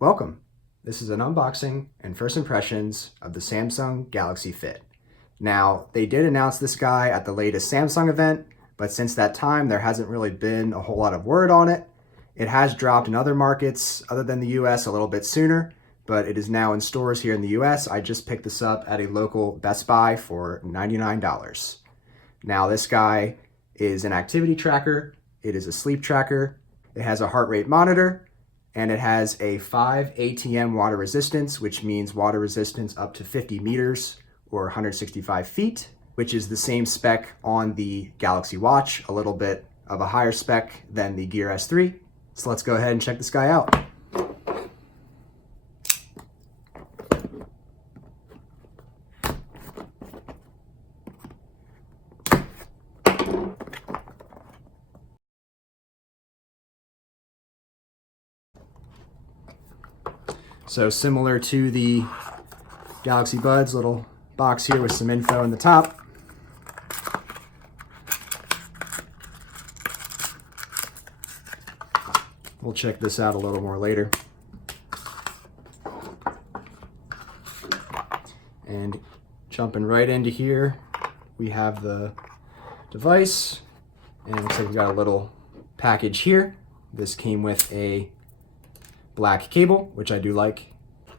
Welcome. This is an unboxing and first impressions of the Samsung Galaxy Fit. Now, they did announce this guy at the latest Samsung event, but since that time, there hasn't really been a whole lot of word on it. It has dropped in other markets other than the US a little bit sooner, but it is now in stores here in the US. I just picked this up at a local Best Buy for $99. Now, this guy is an activity tracker, it is a sleep tracker, it has a heart rate monitor, and it has a 5 ATM water resistance, which means water resistance up to 50 meters or 165 feet, which is the same spec on the Galaxy Watch, a little bit of a higher spec than the Gear S3. So let's go ahead and check this guy out. So similar to the Galaxy Buds, little box here with some info in the top. We'll check this out a little more later. And jumping right into here, we have the device, and it looks like we've got a little package here. This came with a black cable, which I do like.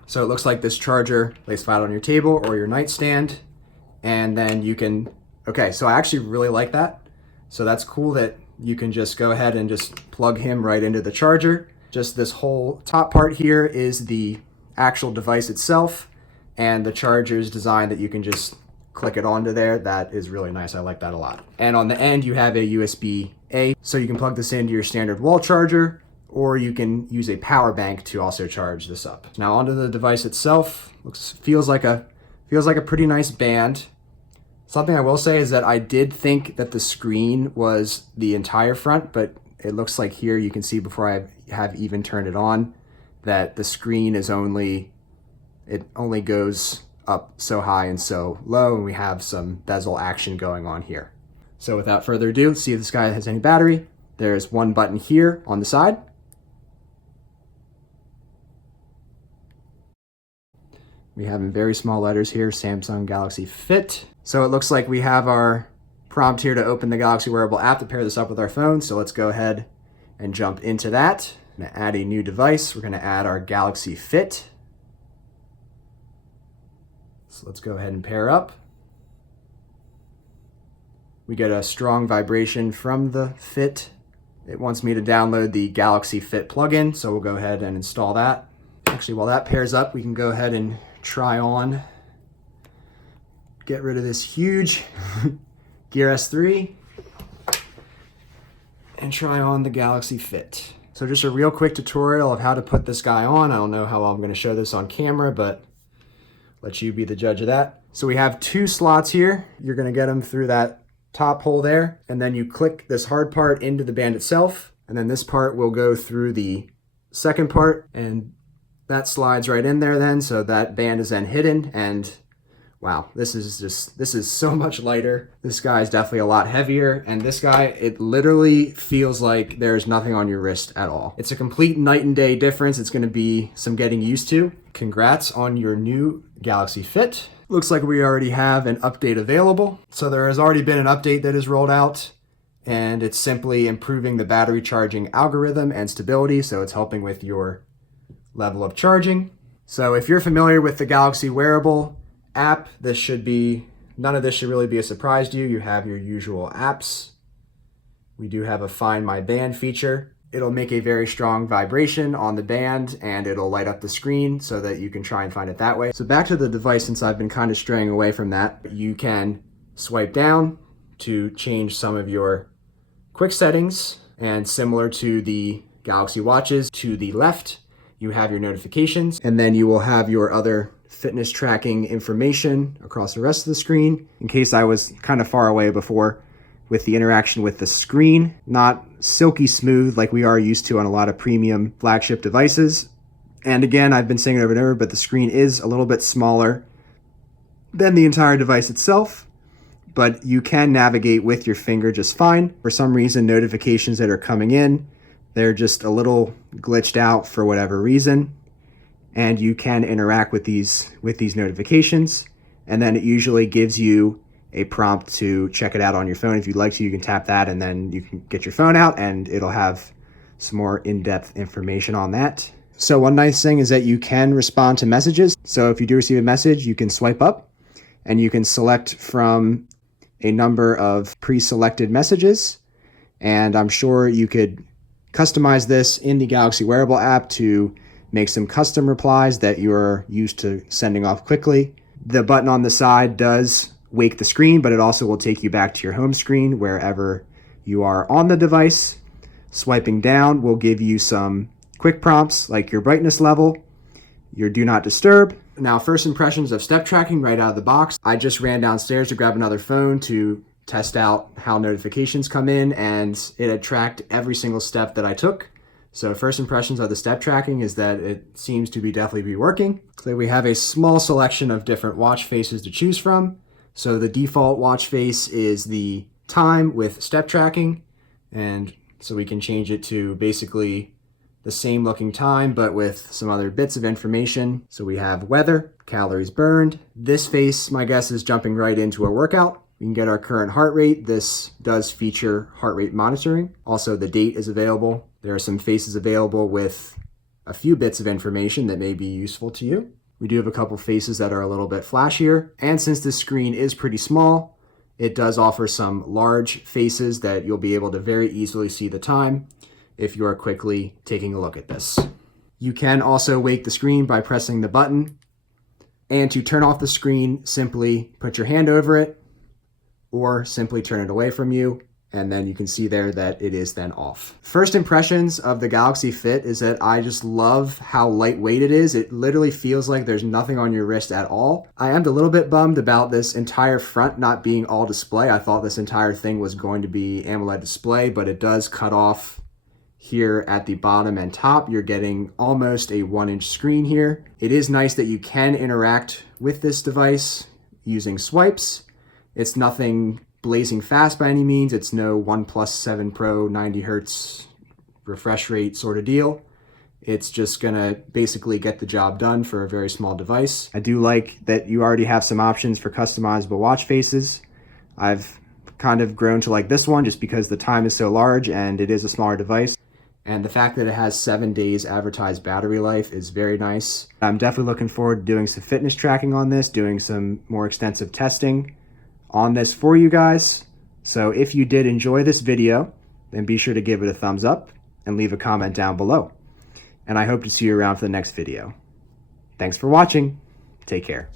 So it looks like this charger lays flat on your table or your nightstand, and then you can, okay, so I actually really like that. So that's cool that you can just go ahead and just plug him right into the charger. Just this whole top part here is the actual device itself, and the charger is designed that you can just click it onto there. That is really nice. I like that a lot. And on the end, you have a USB-A, so you can plug this into your standard wall charger, or you can use a power bank to also charge this up. Now onto the device itself. Feels like a pretty nice band. Something I will say is that I did think that the screen was the entire front, but it looks like here you can see before I have even turned it on that the screen is only goes up so high and so low, and we have some bezel action going on here. So without further ado, let's see if this guy has any battery. There's one button here on the side. We have in very small letters here, Samsung Galaxy Fit. So it looks like we have our prompt here to open the Galaxy Wearable app to pair this up with our phone. So let's go ahead and jump into that. I'm gonna add a new device. We're gonna add our Galaxy Fit. So let's go ahead and pair up. We get a strong vibration from the Fit. It wants me to download the Galaxy Fit plugin, so we'll go ahead and install that. Actually, while that pairs up, we can go ahead and try on, get rid of this huge Gear S3 and try on the Galaxy Fit. So just a real quick tutorial of how to put this guy on. I don't know how well I'm going to show this on camera, but let you be the judge of that. So we have two slots here. You're going to get them through that top hole there, and then you click this hard part into the band itself, and then this part will go through the second part, and that slides right in there then, so that band is then hidden, and wow, this is so much lighter. This guy is definitely a lot heavier, and this guy, it literally feels like there's nothing on your wrist at all. It's a complete night and day difference. It's gonna be some getting used to. Congrats on your new Galaxy Fit. Looks like we already have an update available. So there has already been an update that is rolled out, and it's simply improving the battery charging algorithm and stability, so it's helping with your level of charging. So if you're familiar with the Galaxy Wearable app, none of this should really be a surprise to you. You have your usual apps. We do have a Find My Band feature. It'll make a very strong vibration on the band, and it'll light up the screen so that you can try and find it that way. So back to the device, since I've been kind of straying away from that, you can swipe down to change some of your quick settings, and similar to the Galaxy Watches, to the left, you have your notifications, and then you will have your other fitness tracking information across the rest of the screen. In case I was kind of far away before with the interaction with the screen, not silky smooth like we are used to on a lot of premium flagship devices. And again, I've been saying it over and over, but the screen is a little bit smaller than the entire device itself, but you can navigate with your finger just fine. For some reason, notifications that are coming in, they're just a little glitched out for whatever reason. and you can interact with these notifications. And then it usually gives you a prompt to check it out on your phone. If you'd like to, you can tap that and then you can get your phone out and it'll have some more in-depth information on that. So one nice thing is that you can respond to messages. So if you do receive a message, you can swipe up and you can select from a number of pre-selected messages. And I'm sure you could customize this in the Galaxy Wearable app to make some custom replies that you're used to sending off quickly. The button on the side does wake the screen, but it also will take you back to your home screen wherever you are on the device. Swiping down will give you some quick prompts like your brightness level, your do not disturb. Now, first impressions of step tracking right out of the box. I just ran downstairs to grab another phone to test out how notifications come in, and it had tracked every single step that I took. So first impressions of the step tracking is that it seems to definitely be working. So we have a small selection of different watch faces to choose from. So the default watch face is the time with step tracking, and so we can change it to basically the same looking time, but with some other bits of information. So we have weather, calories burned. This face, my guess, is jumping right into a workout. We can get our current heart rate. This does feature heart rate monitoring. Also, the date is available. There are some faces available with a few bits of information that may be useful to you. We do have a couple faces that are a little bit flashier. And since this screen is pretty small, it does offer some large faces that you'll be able to very easily see the time if you are quickly taking a look at this. You can also wake the screen by pressing the button. And to turn off the screen, simply put your hand over it or simply turn it away from you, and then you can see there that it is then off. First impressions of the Galaxy Fit is that I just love how lightweight it is. It literally feels like there's nothing on your wrist at all. I am a little bit bummed about this entire front not being all display. I thought this entire thing was going to be AMOLED display, but it does cut off here at the bottom and top. You're getting almost a 1-inch screen here. It is nice that you can interact with this device using swipes. It's nothing blazing fast by any means. It's no OnePlus 7 Pro 90 Hertz refresh rate sort of deal. It's just gonna basically get the job done for a very small device. I do like that you already have some options for customizable watch faces. I've kind of grown to like this one just because the time is so large and it is a smaller device. And the fact that it has 7 days advertised battery life is very nice. I'm definitely looking forward to doing some fitness tracking on this, doing some more extensive testing on this for you guys. So if you did enjoy this video, then be sure to give it a thumbs up and leave a comment down below. And I hope to see you around for the next video. Thanks for watching. Take care.